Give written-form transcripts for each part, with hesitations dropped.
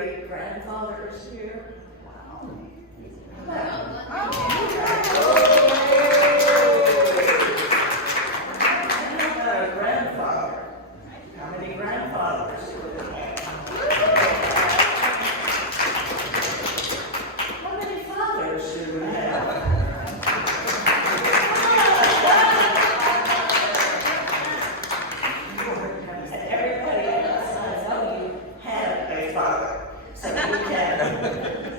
great-grandfathers here? Wow. Grandfather. How many grandfathers do we have? How many fathers do we have? And everybody else, I know you have a father, so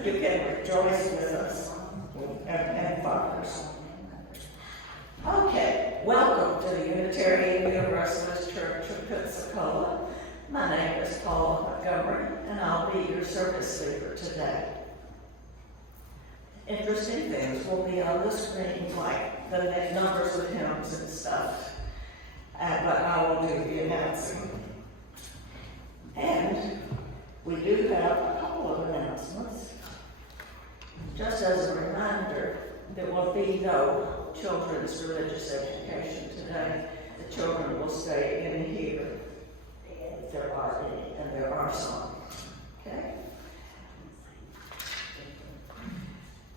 you can rejoice with us and fathers. Okay, welcome to the Unitarian Universalist Church of Pensacola. My name is Paula Montgomery, and I'll be your service leader today. Interesting things will be on the screen, like the numbers of hymns and stuff, but I will do the announcing. And we do have a couple of announcements. Just as a reminder, there will be no children's religious education today. The children will stay in here if there are any, and there are some. Okay?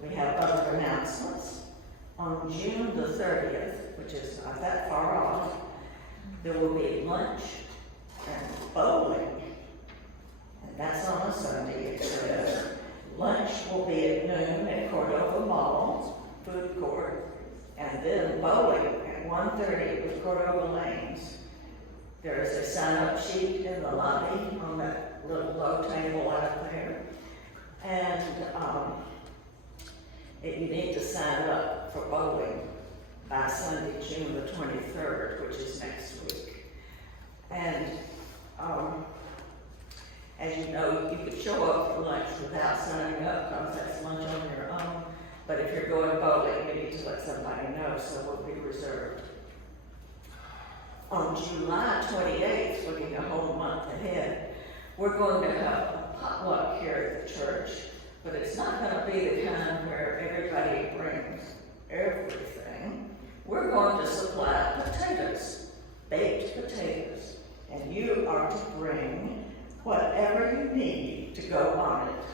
We have other announcements. On June the 30th, which is not that far off, there will be lunch and bowling. And that's on a Sunday, it says. Lunch will be at noon at Cordova Mall, food court, and then bowling at 1:30 with Cordova Lanes. There is a sign-up sheet in the lobby on that little low table out there. And you need to sign up for bowling by Sunday, June the 23rd, which is next week. And as you know, you could show up for lunch without signing up because that's lunch on your own. But if you're going bowling, you need to let somebody know, so it will be reserved. On July 28th, looking a whole month ahead, we're going to have a potluck here at the church, but it's not going to be the kind where everybody brings everything. We're going to supply potatoes, baked potatoes, and you are to bring whatever you need to go on it.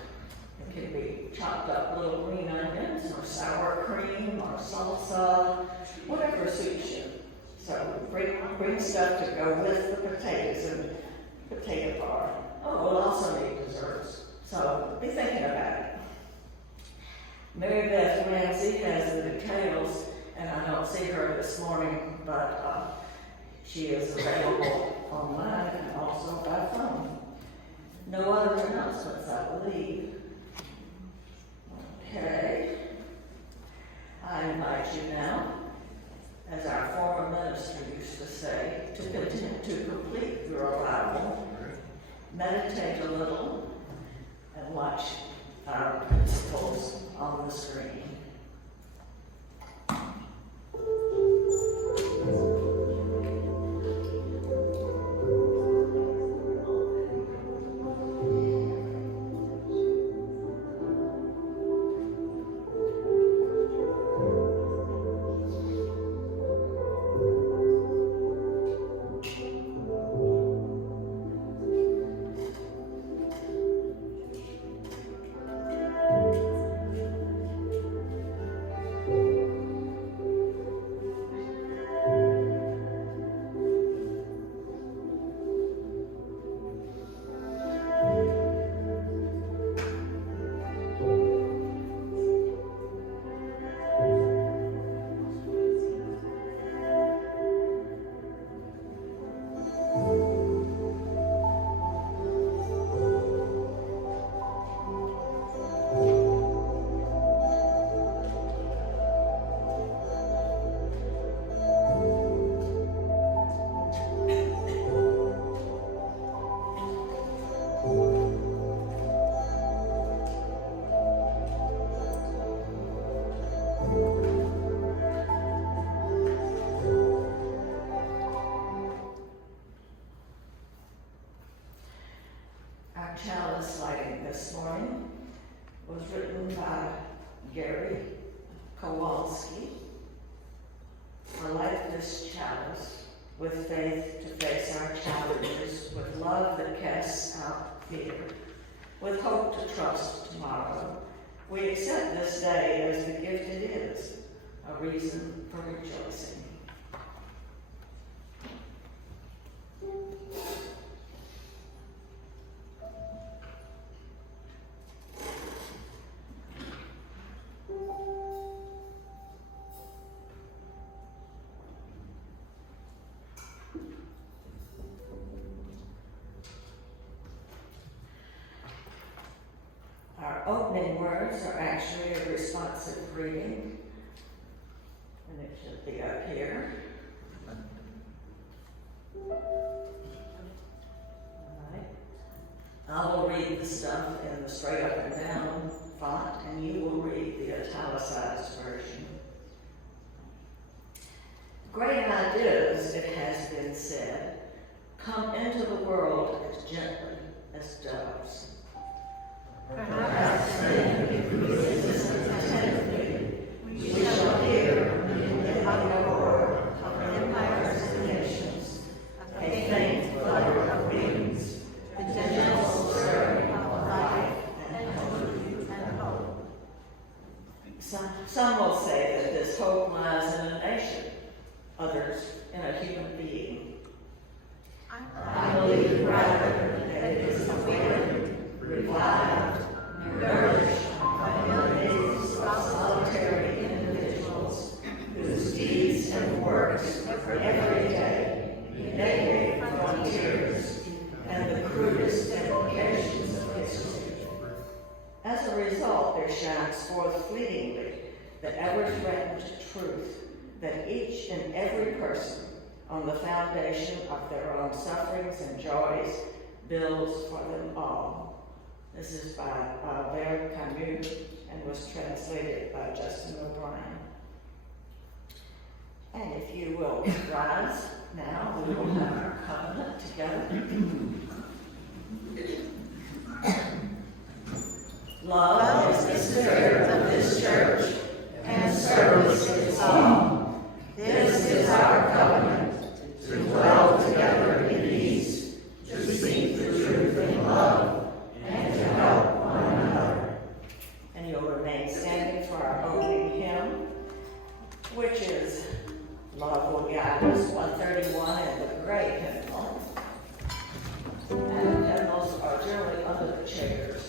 It can be chopped up little green onions, or sour cream, or salsa, whatever suits you. So bring stuff to go with the potatoes and potato bar. Oh, we'll also need desserts, so be thinking about it. Mary Beth Ramsey has the details, and I don't see her this morning, but she is available online and also by phone. No other announcements, I believe. Okay. I invite you now, as our former minister used to say, to continue to complete your arrival, meditate a little, and watch our principles on the screen. Chalice lighting this morning was written by Gary Kowalski. I light this chalice with faith to face our challenges, with love that casts out fear, with hope to trust tomorrow. We accept this day as the gift it is, a reason for rejoicing. Our opening words are actually a responsive reading, and it should be up here. I will read the stuff in the straight up and down font, and you will read the italicized version. Great ideas, it has been said, come into the world as gently as doves. Perhaps then, if we listen attentively, we shall hear the uproar of empires and nations, a faint flutter of wings, the gentle stirring of life and hope. Some will say that this hope lies in a nation, others in a human being. I believe rather that it is awakened, revived, nourished by millions of solitary individuals whose deeds and works every day negate frontiers and the crudest implications of history. As a result, there shines forth fleetingly the ever-threatened truth that each and every person, on the foundation of their own sufferings and joys, builds for them all. This is by Albert Camus and was translated by Justin O'Brien. And if you will rise now, we will have our covenant together. Love is the spirit of this church, and service is all. This is our covenant, to dwell together in peace, to speak the truth in love, and to help one another. And you'll remain standing for our opening hymn, which is Love Will Guide Us, 131 in the gray hymnal. And hymnals are generally under the chairs.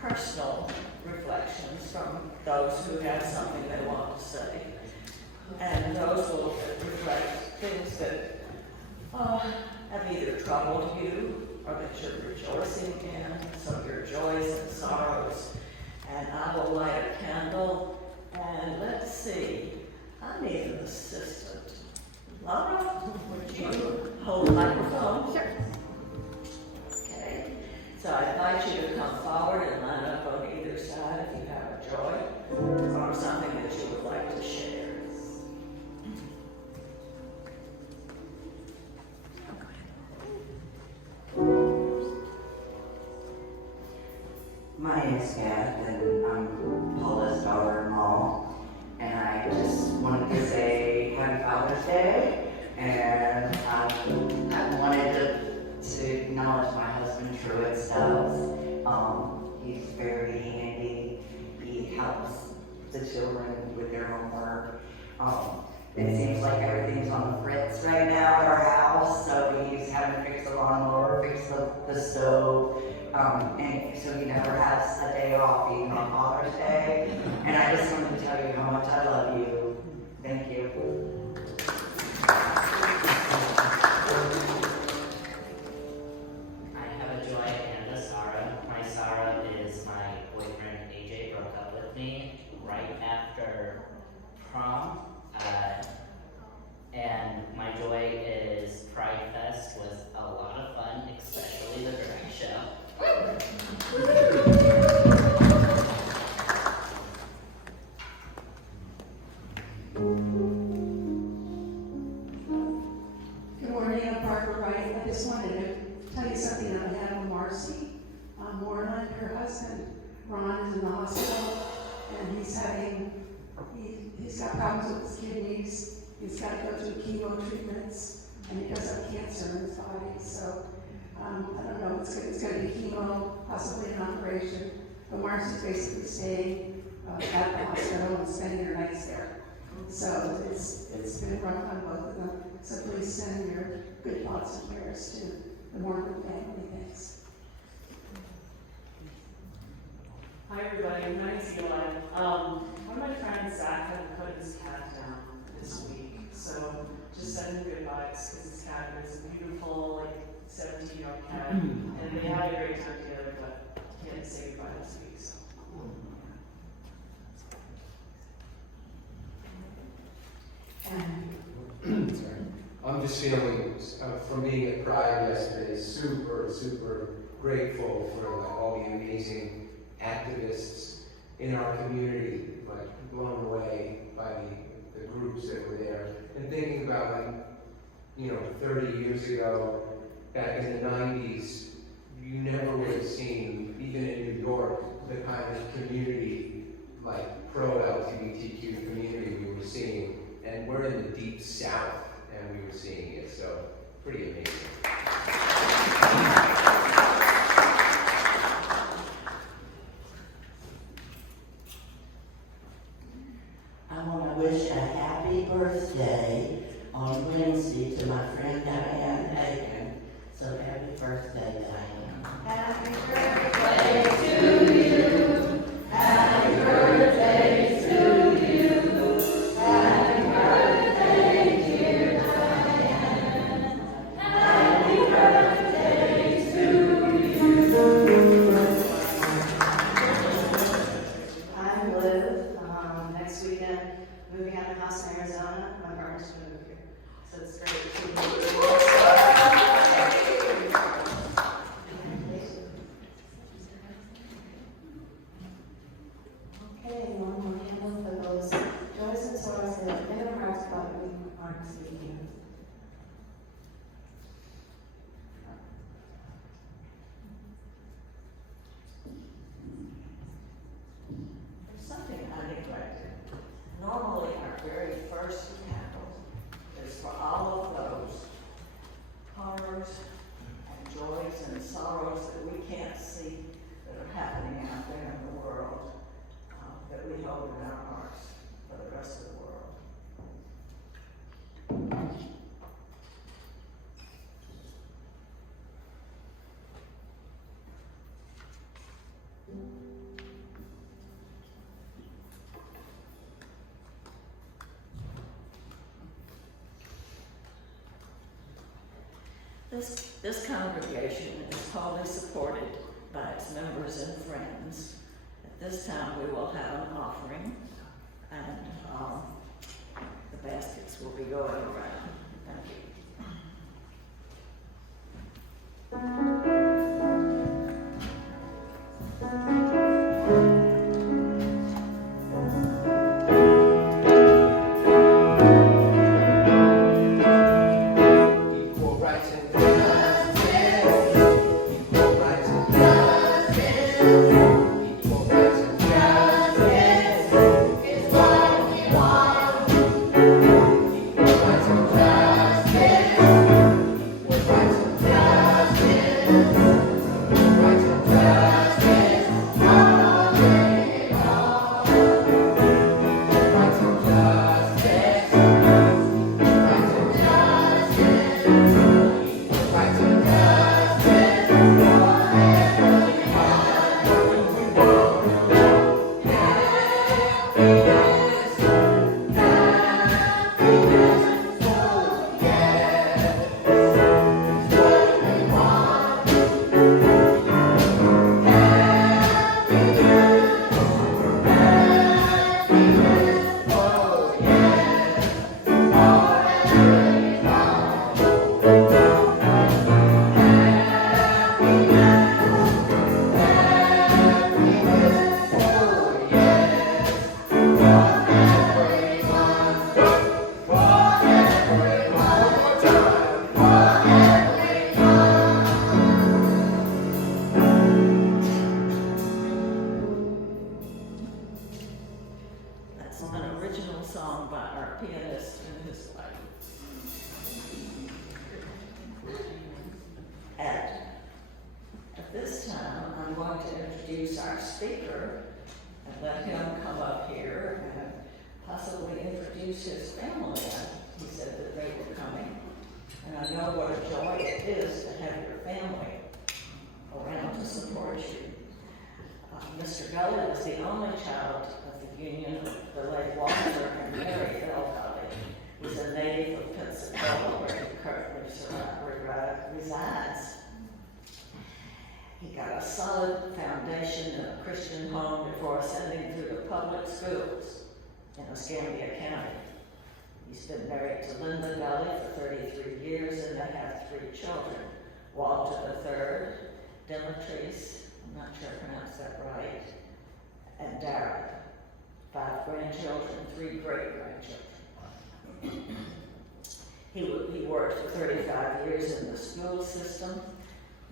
Personal reflections from those who have something they want to say. And those will reflect things that have either troubled you or that you're rejoicing in, so your joys and sorrows. And I will light a candle, and let's see, I need an assistant. Laura, would you hold the microphone? Sure. Okay, so I invite you to come forward and line up on either side if you have a joy or something that you would like to share. My name is Kath, and I'm Paula's daughter-in-law, and I just wanted to say Happy Father's Day, and I wanted to acknowledge my husband, Truett Stubbs. He's very handy. He helps the children with their homework. It seems like everything's on the fritz right now at our house, so he's having to fix the lawnmower, fix the stove, and so he never has a day off, even on Father's Day. And I just wanted to tell you how much I love you. Thank you. I have a joy and a sorrow. My sorrow is my boyfriend AJ broke up with me right after prom. And my joy is Pride Fest was a lot of fun, especially the drag show. Good morning, I'm Barbara Wright. I just wanted to tell you something that I had with Marcy Moreland. Her husband, Ron, is in the hospital, and he's got problems with his kidneys. He's got to go through chemo treatments, and he does have cancer in his body. So I don't know, it's going to be chemo, possibly an operation. But Marcy's basically staying at the hospital and spending her nights there. So it's been rough on both of them. So please send your good thoughts and prayers to the Morgan family. Thanks. Hi everybody, my name is Eli. One of my friends, Zach, had to put his cat down this week. So just send him good vibes because his cat is a beautiful, 17-year-old cat. And they had a great time together, but he had to say goodbye this week. So. Sorry. I'm just feeling, from being at Pride yesterday, super grateful for all the amazing activists in our community, blown away by the groups that were there. And thinking about 30 years ago, back in the 90s, you never would have seen, even in New York, the kind of community, pro-LGBTQ community we were seeing. And we're in the deep south, and we were seeing it, so pretty amazing. I want to wish a happy birthday on Wednesday to my friend Diane Hagan. So happy birthday, Diane. Happy birthday to you. Happy birthday to you. Happy birthday, dear Diane. Happy birthday to you. I'm Liv. Next weekend, moving out of the house in Arizona. My partner's going to move here. So it's great to be here. Okay, one more candle for those joys and sorrows that in our hearts about we aren't speaking. There's something I neglected. Normally, our very first candle is for all of those horrors and joys and sorrows that we can't see that are happening out there in the world, that we hold in our hearts for the rest of the world. This This congregation is wholly supported by its members and friends. At this time, we will have an offering, and the baskets will be going around. Thank you. Equal rights and justice. Equal rights and justice. Equal rights and justice is what we want. Equal rights and justice. Equal rights and justice. Equal rights and justice. All day long. Equal rights and justice. Rights and justice. Rights and justice for everyone. Happiness, happiness, oh yes, is what we want. Happiness, oh yes, for everyone. That's an original song by our pianist and his wife. At this time, I'm going to introduce our speaker and let him come up here and possibly introduce his family. He said that they were coming, and I know what a joy it is to have your family around to support you. Mr. Gully was the only child of the union of the late Walter and Mary L. Gully. He's a native of Pensacola, where he currently resides. He got a solid foundation in a Christian home before ascending through the public schools in Escambia County. He's been married to Linda Gully for 33 years, and they have 3 children. Walter III, Demetrius, I'm not sure I pronounced that right, and Dara. 5 grandchildren, 3 great-grandchildren. He worked for 35 years in the school system.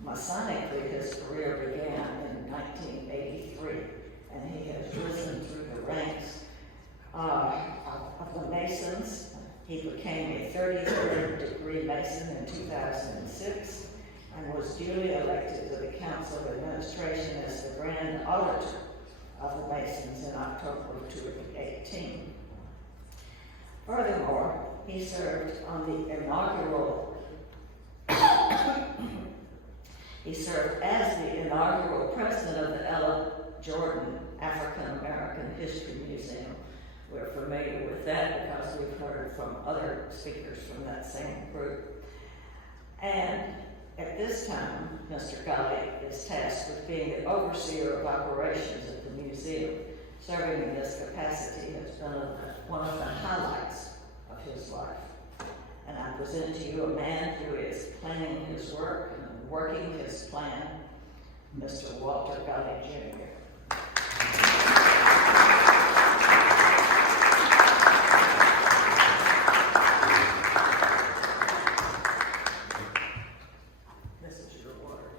Masonically, his career began in 1983, and he has risen through the ranks of the Masons. He became a 33rd degree Mason in 2006 and was duly elected to the Council of Administration as the Grand Auditor of the Masons in October of 2018. Furthermore, he served on the inaugural He served as the inaugural president of the Ella Jordan African American History Museum. We're familiar with that because we've heard from other speakers from that same group. And at this time, Mr. Gully is tasked with being the overseer of operations at the museum. Serving in this capacity has been one of the highlights of his life. And I present to you a man who is planning his work and working his plan, Mr. Walter Gully Jr. This is your word.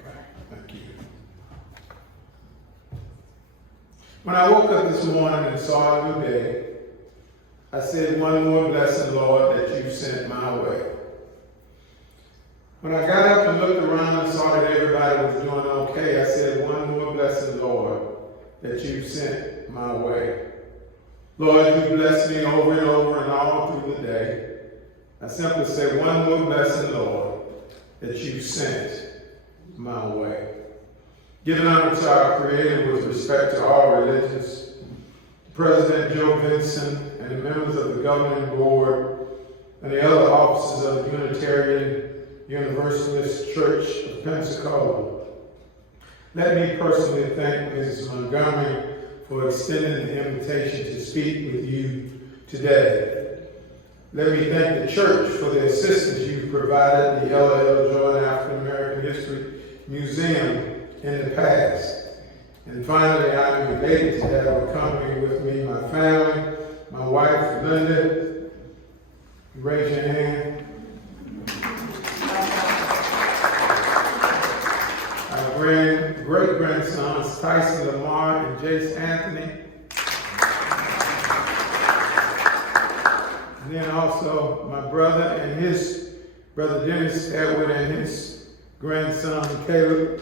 Okay, thank you. When I woke up this morning and saw a new day, I said, one more blessing, Lord, that you sent my way. When I got up and looked around and saw that everybody was doing okay, I said, one more blessing, Lord, that you sent my way. Lord, you blessed me over and over and all through the day. I simply say, one more blessing, Lord, that you sent my way. Giving honor to our Creator with respect to all religions, President Joe Vinson and the members of the governing board and the other officers of the Unitarian Universalist Church of Pensacola. Let me personally thank Mrs. Montgomery for extending the invitation to speak with you today. Let me thank the church for the assistance you've provided the L.L. Jordan African American History Museum in the past. And finally, I'm elated to have accompanied with me my family, my wife, Linda. Raise your hand. Our great-grandsons, Tyson Lamar and Jace Anthony. And then also my brother and his brother Dennis Edward and his grandson Caleb.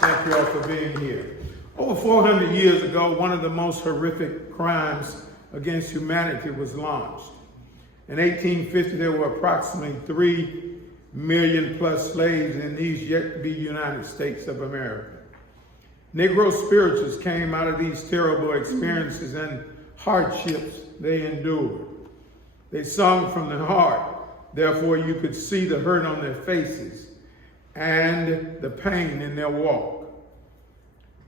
Thank you all for being here. Over 400 years ago, one of the most horrific crimes against humanity was launched. In 1850, there were approximately 3 million plus slaves in these yet to be United States of America. Negro spirituals came out of these terrible experiences and hardships they endured. They sung from the heart, therefore you could see the hurt on their faces and the pain in their walk.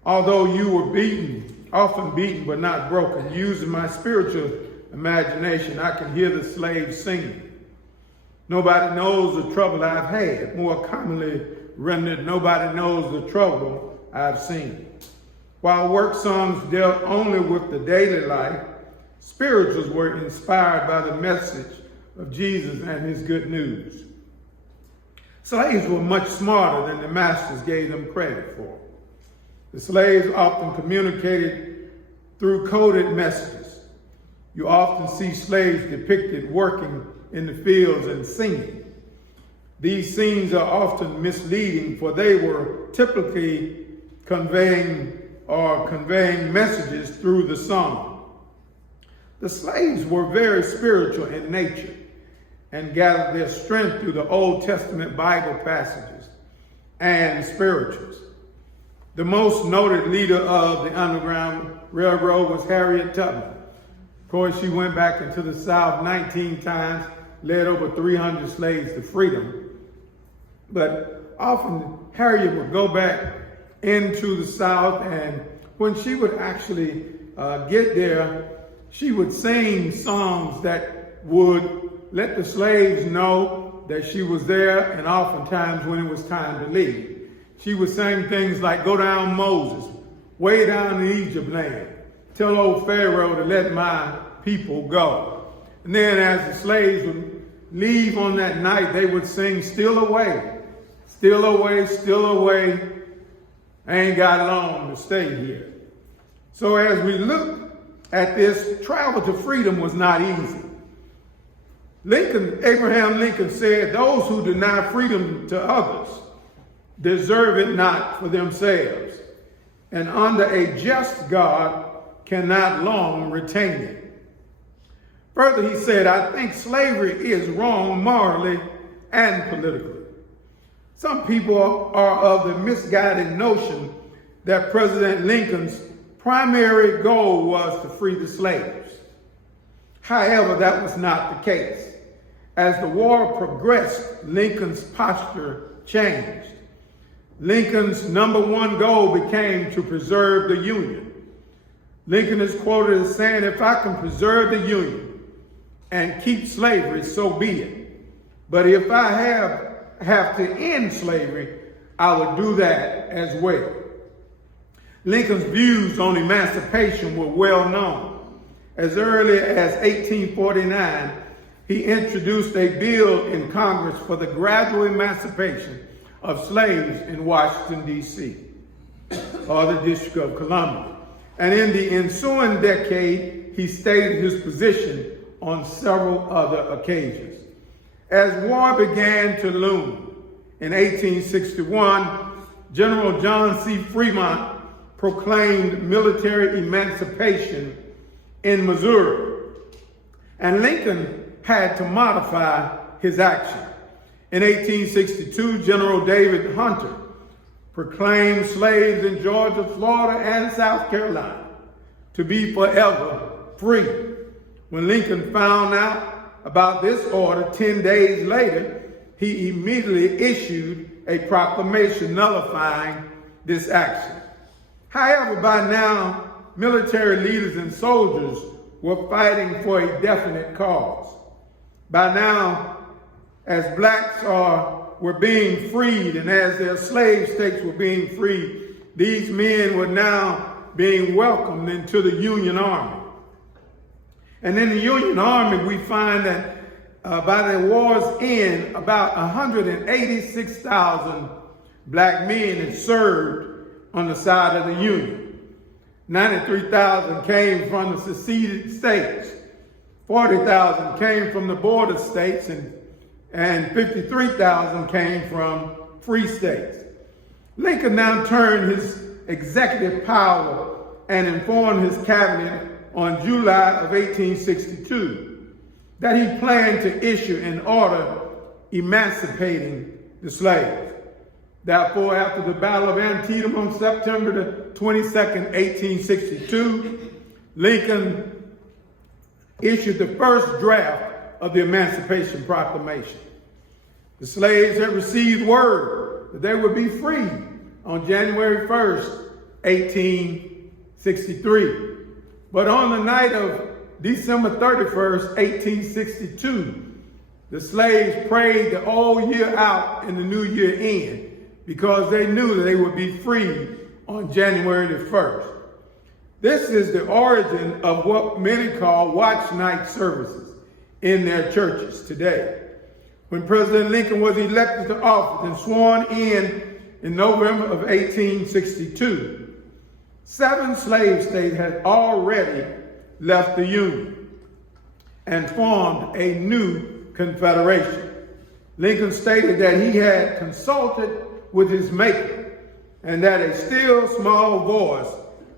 Although you were beaten, often beaten but not broken, using my spiritual imagination, I can hear the slaves singing. Nobody knows the trouble I've had, more commonly rendered, nobody knows the trouble I've seen. While work songs dealt only with the daily life, spirituals were inspired by the message of Jesus and his good news. Slaves were much smarter than the masters gave them credit for. The slaves often communicated through coded messages. You often see slaves depicted working in the fields and singing. These scenes are often misleading, for they were typically conveying messages through the song. The slaves were very spiritual in nature and gathered their strength through the Old Testament Bible passages and spirituals. The most noted leader of the Underground Railroad was Harriet Tubman. Of course, she went back into the South 19 times, led over 300 slaves to freedom. But often Harriet would go back into the South, and when she would actually get there, she would sing songs that would let the slaves know that she was there, and oftentimes when it was time to leave. She would sing things like, "Go down Moses, way down in Egypt land. Tell old Pharaoh to let my people go." And then as the slaves would leave on that night, they would sing, "Still away, still away, still away. I ain't got long to stay here." So as we look at this, travel to freedom was not easy. Abraham Lincoln said, "Those who deny freedom to others deserve it not for themselves, and under a just God cannot long retain it." Further, he said, "I think slavery is wrong morally and politically." Some people are of the misguided notion that President Lincoln's primary goal was to free the slaves. However, that was not the case. As the war progressed, Lincoln's posture changed. Lincoln's number one goal became to preserve the Union. Lincoln is quoted as saying, "If I can preserve the Union and keep slavery, so be it. But if I have to end slavery, I would do that as well." Lincoln's views on emancipation were well known. As early as 1849, he introduced a bill in Congress for the gradual emancipation of slaves in Washington, D.C., or the District of Columbia. And in the ensuing decade, he stated his position on several other occasions. As war began to loom in 1861, General John C. Fremont proclaimed military emancipation in Missouri, and Lincoln had to modify his action. In 1862, General David Hunter proclaimed slaves in Georgia, Florida, and South Carolina to be forever free. When Lincoln found out about this order, 10 days later, he immediately issued a proclamation nullifying this action. However, by now, military leaders and soldiers were fighting for a definite cause. By now, as blacks were being freed and as their slave states were being freed, these men were now being welcomed into the Union Army. And in the Union Army, we find that by the war's end, about 186,000 black men had served on the side of the Union. 93,000 came from the seceded states. 40,000 came from the border states, and 53,000 came from free states. Lincoln now turned his executive power and informed his cabinet on July of 1862 that he planned to issue an order emancipating the slaves. Therefore, after the Battle of Antietam on September the 22nd, 1862, Lincoln issued the first draft of the Emancipation Proclamation. The slaves had received word that they would be free on January 1st, 1863. But on the night of December 31st, 1862, the slaves prayed the old year out and the new year in because they knew that they would be free on January the 1st. This is the origin of what many call watch night services in their churches today. When President Lincoln was elected to office and sworn in November of 1862, 7 slave states had already left the Union and formed a new confederation. Lincoln stated that he had consulted with his maker and that a still small voice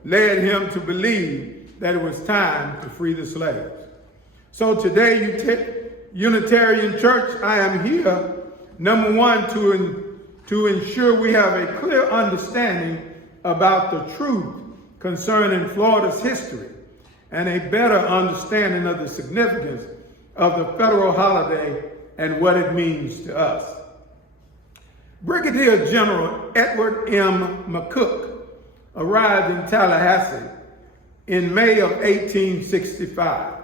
led him to believe that it was time to free the slaves. So today, Unitarian Church, I am here, number one, to ensure we have a clear understanding about the truth concerning Florida's history and a better understanding of the significance of the federal holiday and what it means to us. Brigadier General Edward M. McCook arrived in Tallahassee in May of 1865.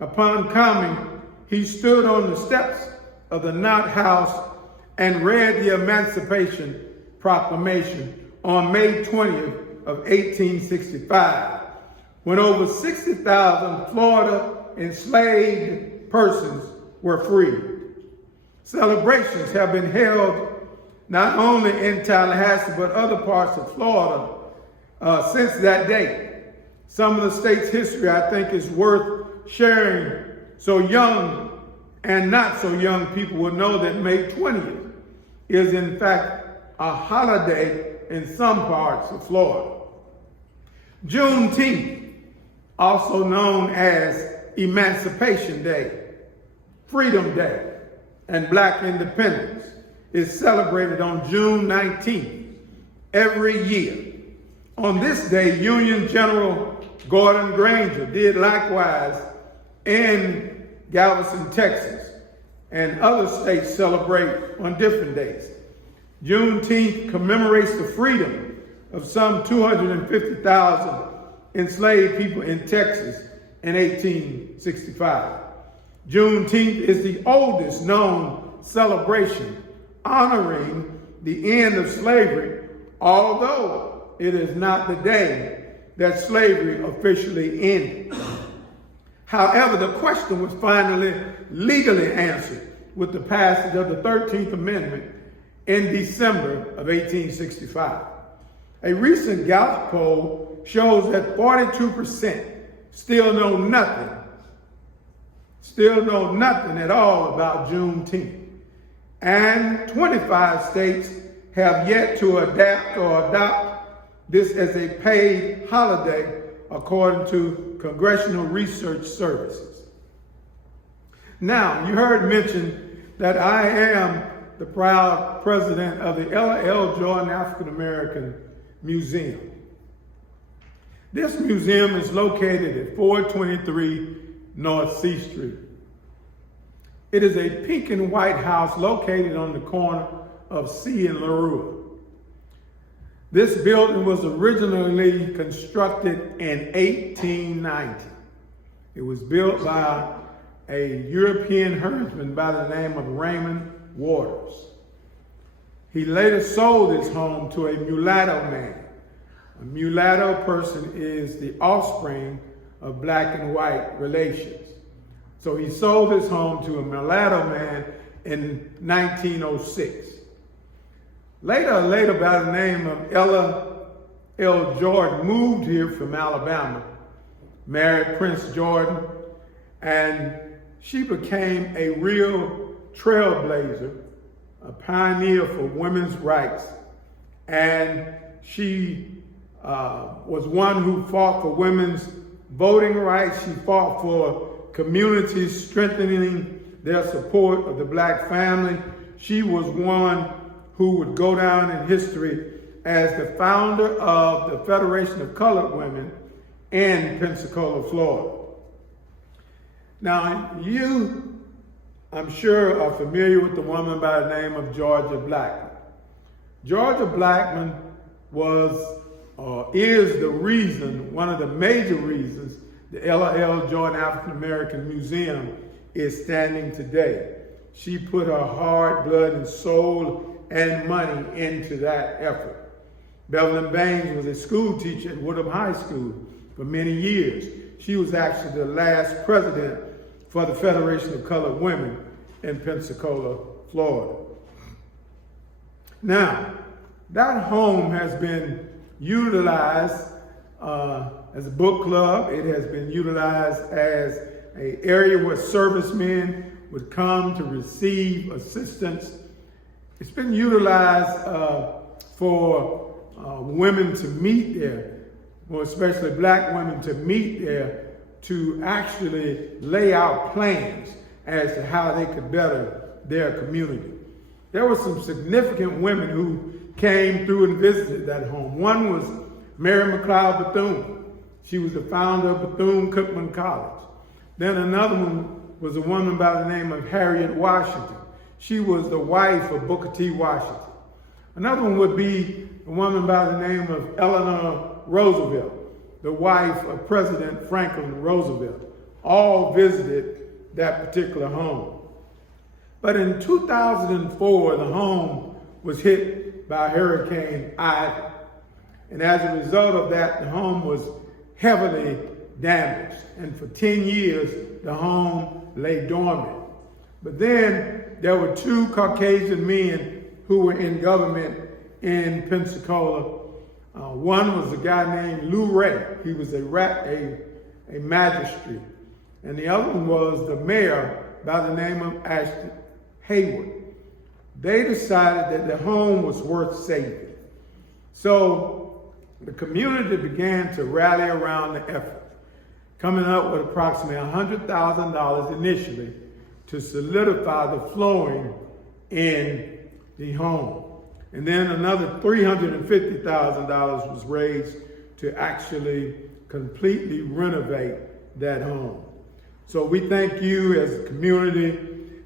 Upon coming, he stood on the steps of the Knott House and read the Emancipation Proclamation on May 20th of 1865, when over 60,000 Florida enslaved persons were freed. Celebrations have been held not only in Tallahassee, but other parts of Florida since that date. Some of the state's history, I think, is worth sharing so young and not so young people will know that May 20th is in fact a holiday in some parts of Florida. Juneteenth, also known as Emancipation Day, Freedom Day, and Black Independence, is celebrated on June 19th every year. On this day, Union General Gordon Granger did likewise in Galveston, Texas, and other states celebrate on different days. Juneteenth commemorates the freedom of some 250,000 enslaved people in Texas in 1865. Juneteenth is the oldest known celebration honoring the end of slavery, although it is not the day that slavery officially ended. However, the question was finally legally answered with the passage of the 13th Amendment in December of 1865. A recent Gallup poll shows that 42% still know nothing at all about Juneteenth. And 25 states have yet to adapt or adopt this as a paid holiday, according to Congressional Research Services. Now, you heard mentioned that I am the proud president of the Ella L. Jordan African American Museum. This museum is located at 423 North C Street. It is a pink and white house located on the corner of C and Larue. This building was originally constructed in 1890. It was built by a European herdsman by the name of Raymond Waters. He later sold his home to a mulatto man. A mulatto person is the offspring of black and white relations. So he sold his home to a mulatto man in 1906. Later, a lady by the name of Ella L. Jordan moved here from Alabama, married Prince Jordan, and she became a real trailblazer, a pioneer for women's rights. And she was one who fought for women's voting rights. She fought for communities strengthening their support of the black family. She was one who would go down in history as the founder of the Federation of Colored Women in Pensacola, Florida. Now, you, I'm sure, are familiar with the woman by the name of Georgia Blackman. Georgia Blackman is the reason, one of the major reasons, the Ella L. Jordan African American Museum is standing today. She put her heart, blood, and soul and money into that effort. Bevelyn Baines was a school teacher at Woodham High School for many years. She was actually the last president for the Federation of Colored Women in Pensacola, Florida. Now, that home has been utilized as a book club. It has been utilized as an area where servicemen would come to receive assistance. It's been utilized for women to meet there, or especially black women to meet there, to actually lay out plans as to how they could better their community. There were some significant women who came through and visited that home. One was Mary McLeod Bethune. She was the founder of Bethune-Cookman College. Then another one was a woman by the name of Harriet Washington. She was the wife of Booker T. Washington. Another one would be a woman by the name of Eleanor Roosevelt, the wife of President Franklin Roosevelt. All visited that particular home. But in 2004, the home was hit by Hurricane Ida. And as a result of that, the home was heavily damaged. And for 10 years, the home lay dormant. But then there were two Caucasian men who were in government in Pensacola. One was a guy named Lou Ray. He was a magistrate. And the other one was the mayor by the name of Ashton Hayward. They decided that the home was worth saving. So the community began to rally around the effort, coming up with approximately $100,000 initially to solidify the flooring in the home. And then another $350,000 was raised to actually completely renovate that home. So we thank you as a community.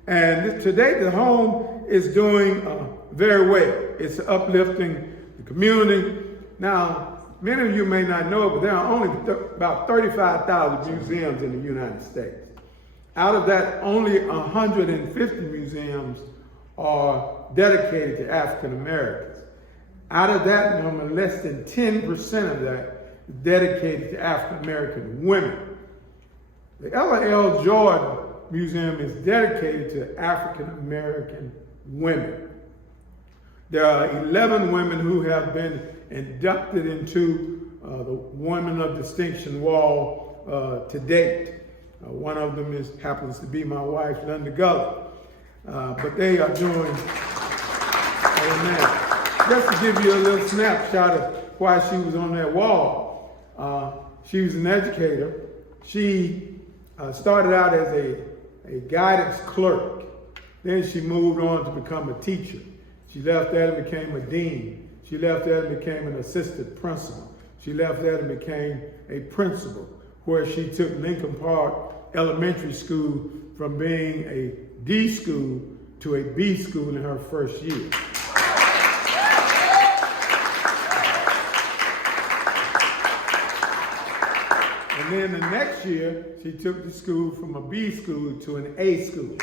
And today the home is doing very well. It's uplifting the community. Now, many of you may not know, but there are only about 35,000 museums in the United States. Out of that, only 150 museums are dedicated to African Americans. Out of that number, less than 10% of that is dedicated to African American women. The Ella L. Jordan Museum is dedicated to African American women. There are 11 women who have been inducted into the Women of Distinction Wall to date. One of them happens to be my wife, Linda Gully. But they are doing, amen. Just to give you a little snapshot of why she was on that wall. She was an educator. She started out as a guidance clerk. Then she moved on to become a teacher. She left that and became a dean. She left that and became an assistant principal. She left that and became a principal, where she took Lincoln Park Elementary School from being a D school to a B school in her first year. And then the next year, she took the school from a B school to an A school.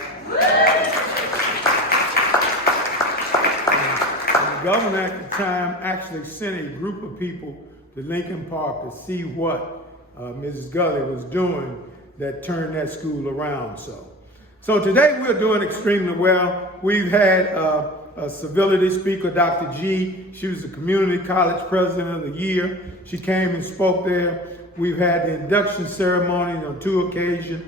The governor at the time actually sent a group of people to Lincoln Park to see what Mrs. Gully was doing that turned that school around. So today we're doing extremely well. We've had a civility speaker, Dr. G. She was the community college president of the year. She came and spoke there. We've had the induction ceremony on 2 occasions.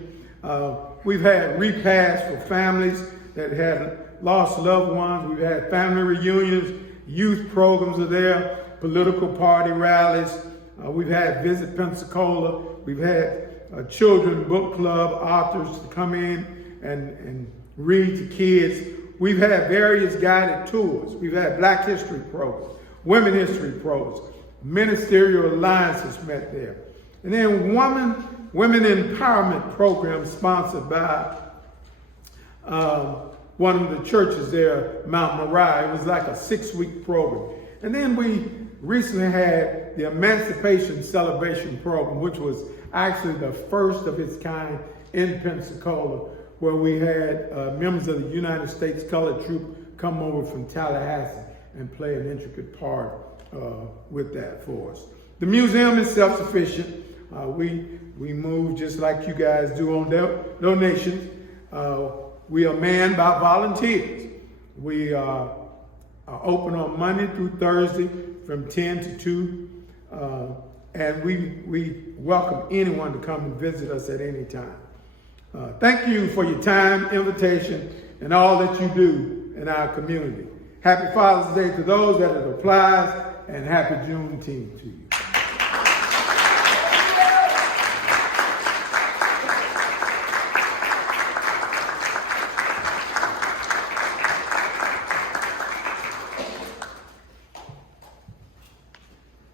We've had repasts for families that had lost loved ones. We've had family reunions, youth programs are there, political party rallies. We've had Visit Pensacola. We've had a children book club, authors to come in and read to kids. We've had various guided tours. We've had Black History programs, Women History programs, Ministerial Alliances met there. And then women empowerment program sponsored by one of the churches there, Mount Moriah. It was like a 6-week program. And then we recently had the Emancipation Celebration program, which was actually the first of its kind in Pensacola, where we had members of the United States Colored Troop come over from Tallahassee and play an intricate part with that for us. The museum is self-sufficient. We move just like you guys do on donations. We are manned by volunteers. We are open on Monday through Thursday from 10 to 2. And we welcome anyone to come and visit us at any time. Thank you for your time, invitation, and all that you do in our community. Happy Father's Day to those that it applies, and happy Juneteenth to you.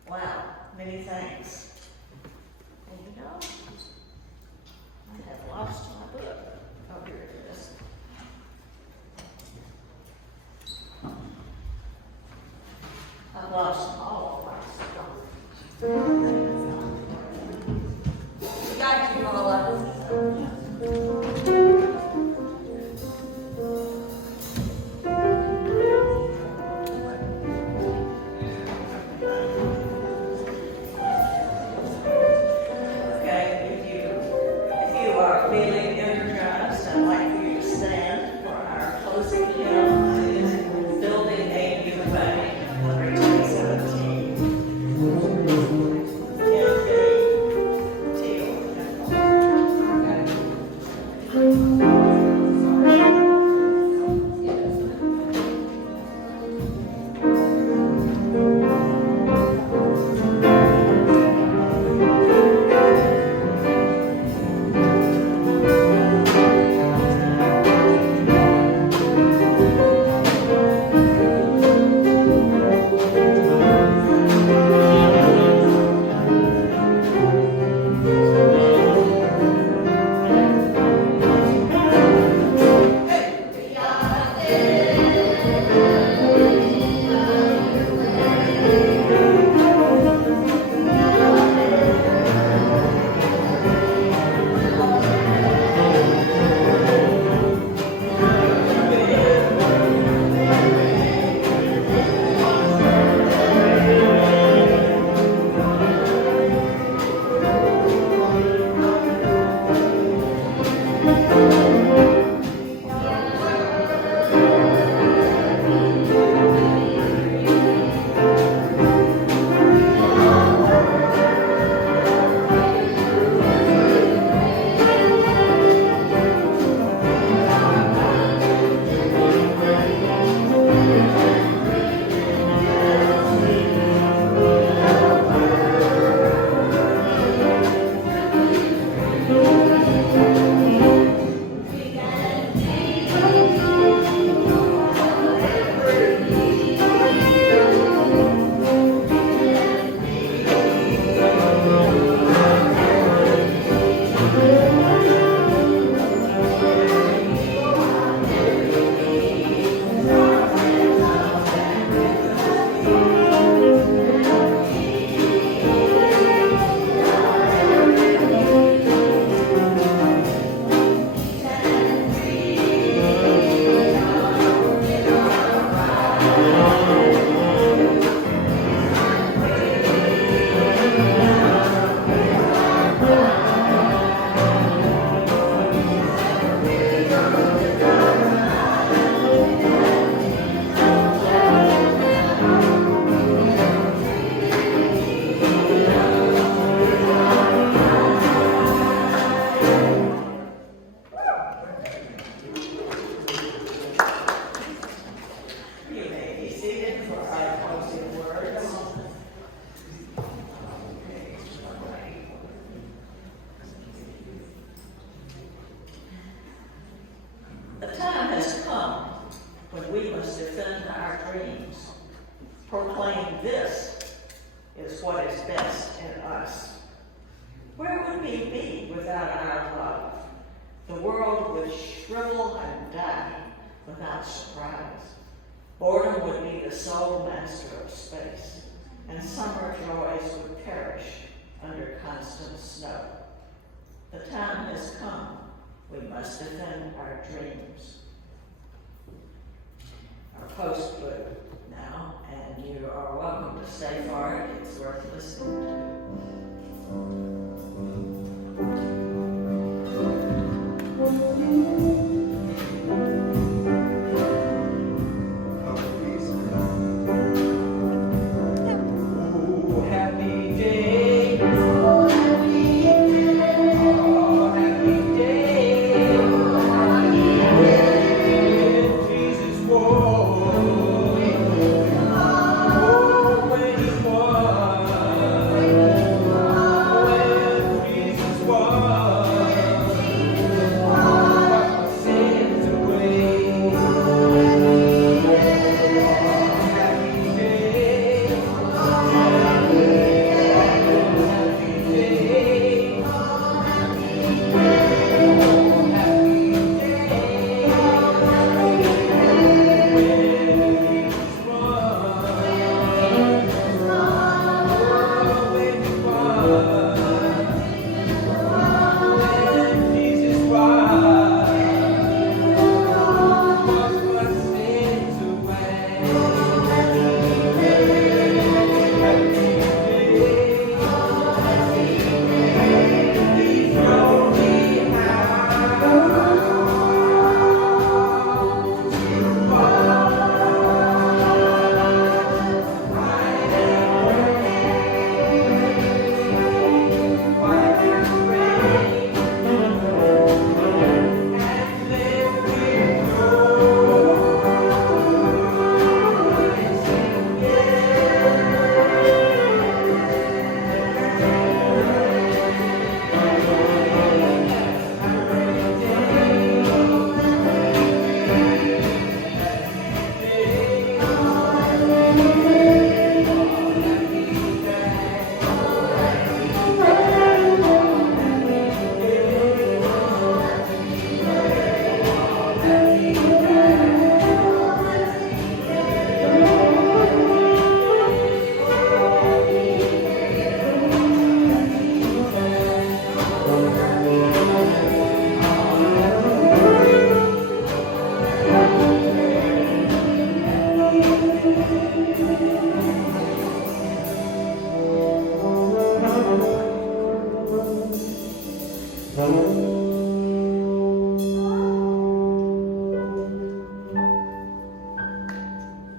Wow, many thanks. And you know, I have lost my book. Oh, here it is. I've lost them all. You got you, Paula. Feeling energized, I'd like for you to stand for our closing hymn, Building a New Bank, number 2017. You may be seated for our closing words. The time has come when we must defend our dreams, proclaim this is what is best in us. Where would we be without our love? The world would shrivel and die without surprise. Boredom would be the sole master of space, and summer joys would perish under constant snow. The time has come. We must defend our dreams. Our postlude now, and you are welcome to stay for it. It's worth listening to.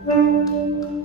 Thank you.